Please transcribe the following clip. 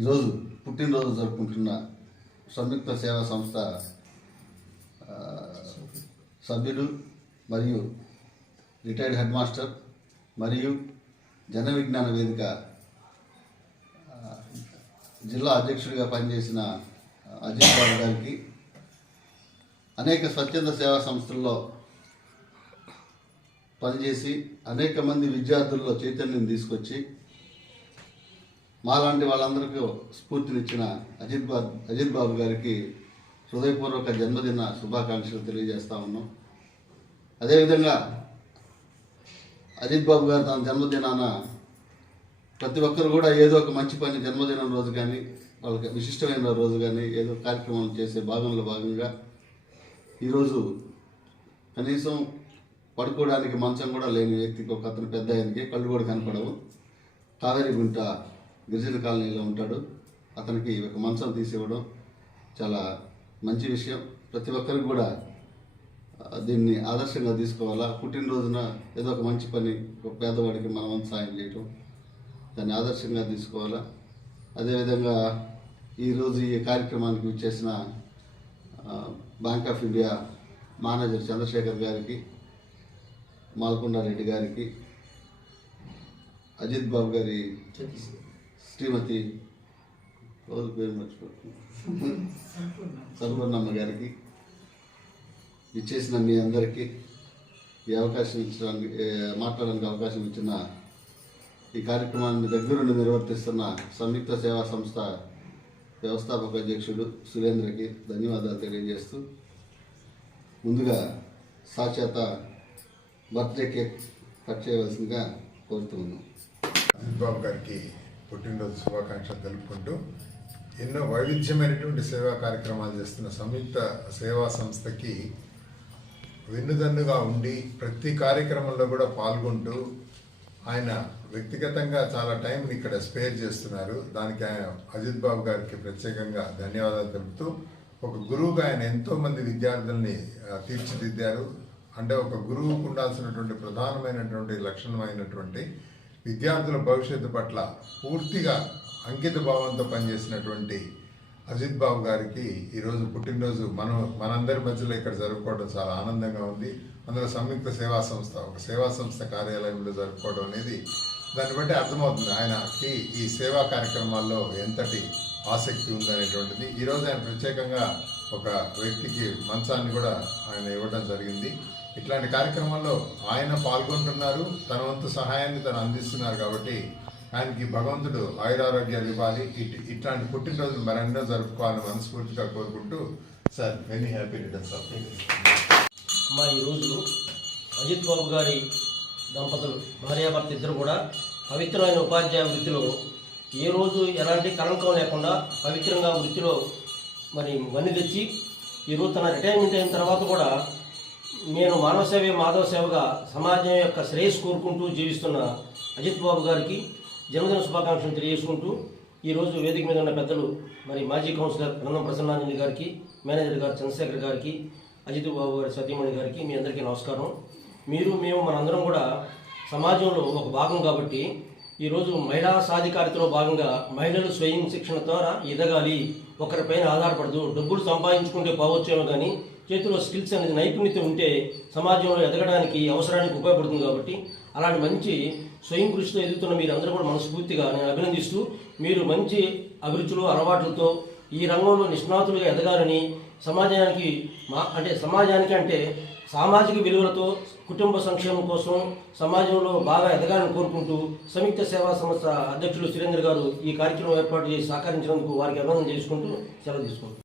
ఈరోజు పుట్టినరోజు జరుపుకుంటున్న సంయుక్త సేవా సంస్థ సభ్యుడు మరియు రిటైర్డ్ హెడ్ మాస్టర్ మరియు జన విజ్ఞాన వేదిక జిల్లా అధ్యక్షుడిగా పనిచేసిన అజిత్ బాబు గారికి, అనేక స్వచ్ఛంద సేవా సంస్థల్లో పనిచేసి అనేక మంది విద్యార్థుల్లో చైతన్యం తీసుకొచ్చి మాలాంటి వాళ్ళందరికీ స్ఫూర్తినిచ్చిన అజిత్ బాబు గారికి హృదయపూర్వక జన్మదిన శుభాకాంక్షలు తెలియజేస్తా ఉన్నాం. అదేవిధంగా అజిత్ బాబు గారు తన జన్మదినాన ప్రతి ఒక్కరు కూడా ఏదో ఒక మంచి పని, జన్మదినం రోజు కానీ వాళ్ళకి విశిష్టమైన రోజు కానీ ఏదో కార్యక్రమం చేసే భాగంగా ఈరోజు కనీసం పడుకోవడానికి మంచం కూడా లేని వ్యక్తికి, ఒక అతను పెద్ద ఆయనకి కళ్ళు కూడా కనపడవు, కావేరిగుంట గిరిజన కాలనీలో ఉంటాడు. అతనికి ఒక మంచం తీసివ్వడం చాలా మంచి విషయం. ప్రతి ఒక్కరికి కూడా దీన్ని ఆదర్శంగా తీసుకోవాలా. పుట్టినరోజున ఏదో ఒక మంచి పని, ఒక పేదవాడికి మన వంతు సాయం చేయటం, దాన్ని ఆదర్శంగా తీసుకోవాలా. అదేవిధంగా ఈరోజు ఈ కార్యక్రమానికి విచ్చేసిన Bank of India manager Chandrashekhar గారికి, మాల్కొండారెడ్డి గారికి, అజిత్ బాబు గారి శ్రీమతి రోజు పేరు మర్చిపోతుంది సంపూర్ణమ్మ గారికి, ఇచ్చేసిన మీ అందరికీ ఈ అవకాశం ఇచ్చడానికి, మాట్లాడడానికి అవకాశం ఇచ్చిన ఈ కార్యక్రమాన్ని దగ్గరుండి నిర్వర్తిస్తున్న సంయుక్త సేవా సంస్థ వ్యవస్థాపక అధ్యక్షుడు సురేంద్రకి ధన్యవాదాలు తెలియజేస్తూ, ముందుగా సాచేత బర్త్డే కేక్ కట్ చేయవలసిందిగా కోరుతున్నాను. అజిత్ బాబు గారికి పుట్టినరోజు శుభాకాంక్షలు తెలుపుకుంటూ, ఎన్నో వైవిధ్యమైనటువంటి సేవా కార్యక్రమాలు చేస్తున్న సంయుక్త సేవా సంస్థకి వెన్నుదన్నుగా ఉండి ప్రతి కార్యక్రమంలో కూడా పాల్గొంటూ ఆయన వ్యక్తిగతంగా చాలా టైంని ఇక్కడ స్పేర్ చేస్తున్నారు. దానికి ఆయన అజిత్ బాబు గారికి ప్రత్యేకంగా ధన్యవాదాలు తెలుపుతూ, ఒక గురువుగా ఆయన ఎంతోమంది విద్యార్థుల్ని తీర్చిదిద్దారు. అంటే ఒక గురువుకు ఉండాల్సినటువంటి ప్రధానమైనటువంటి లక్షణమైనటువంటి విద్యార్థుల భవిష్యత్తు పట్ల పూర్తిగా అంకిత భావంతో పనిచేసినటువంటి అజిత్ బాబు గారికి ఈరోజు పుట్టినరోజు మనందరి మధ్యలో ఇక్కడ జరుపుకోవడం చాలా ఆనందంగా ఉంది. అందులో సంయుక్త సేవా సంస్థ, ఒక సేవా సంస్థ కార్యాలయంలో జరుపుకోవడం అనేది దాన్ని బట్టి అర్థమవుతుంది ఆయనకి ఈ సేవా కార్యక్రమాల్లో ఎంతటి ఆసక్తి ఉందనేటువంటిది. ఈరోజు ఆయన ప్రత్యేకంగా ఒక వ్యక్తికి మంచాన్ని కూడా ఆయన ఇవ్వడం జరిగింది. ఇట్లాంటి కార్యక్రమాల్లో ఆయన పాల్గొంటున్నారు, తన వంతు సహాయాన్ని తను అందిస్తున్నారు. కాబట్టి ఆయనకి భగవంతుడు ఆయురారోగ్యాలు ఇవ్వాలి, ఇట్లాంటి పుట్టినరోజులు మరెన్నో జరుపుకోవాలని మనస్ఫూర్తిగా కోరుకుంటూ, sir very happy returns of the day. మా ఈరోజు అజిత్ బాబు గారి దంపతులు భార్యాభర్త ఇద్దరు కూడా పవిత్రమైన ఉపాధ్యాయ వృత్తిలో ఏ రోజు ఎలాంటి కళంకం లేకుండా పవిత్రంగా వృత్తిలో మరి వన్ని తెచ్చి ఈరోజు తన రిటైర్మెంట్ అయిన తర్వాత కూడా నేను మానవ సేవే మాధవ సేవగా సమాజం యొక్క శ్రేయస్సు కోరుకుంటూ జీవిస్తున్న అజిత్ బాబు గారికి జన్మదిన శుభాకాంక్షలు తెలియజేసుకుంటూ, ఈరోజు వేదిక మీద ఉన్న పెద్దలు మరి మాజీ కౌన్సిలర్ బృందం ప్రసన్నానంది గారికి, మేనేజర్ గారు చంద్రశేఖర్ గారికి, అజిత్ బాబు గారి సతీమణి గారికి మీ అందరికీ నమస్కారం. మేము మనందరం కూడా సమాజంలో ఒక భాగం కాబట్టి ఈరోజు మహిళా సాధికారితలో భాగంగా మహిళలు స్వయం శిక్షణ ద్వారా ఎదగాలి, ఒకరిపైన ఆధారపడదు, డబ్బులు సంపాదించుకుంటే పోవచ్చేమో కానీ చేతిలో స్కిల్స్ అనేది నైపుణ్యత ఉంటే సమాజంలో ఎదగడానికి అవసరానికి ఉపయోగపడుతుంది. కాబట్టి అలాంటి మంచి స్వయం కృషితో ఎదుగుతున్న మీరందరూ కూడా మనస్ఫూర్తిగా నేను అభినందిస్తూ, మీరు మంచి అభిరుచులు అలవాట్లతో ఈ రంగంలో నిష్ణాతులుగా ఎదగాలని, సమాజానికి సామాజిక విలువలతో కుటుంబ సంక్షేమం కోసం సమాజంలో బాగా ఎదగాలని కోరుకుంటూ, సంయుక్త సేవా సంస్థ అధ్యక్షులు సురేంద్ర గారు ఈ కార్యక్రమం ఏర్పాటు చేసి సహకరించినందుకు వారికి అభినందన చేసుకుంటూ సెలవు తీసుకుంటాం.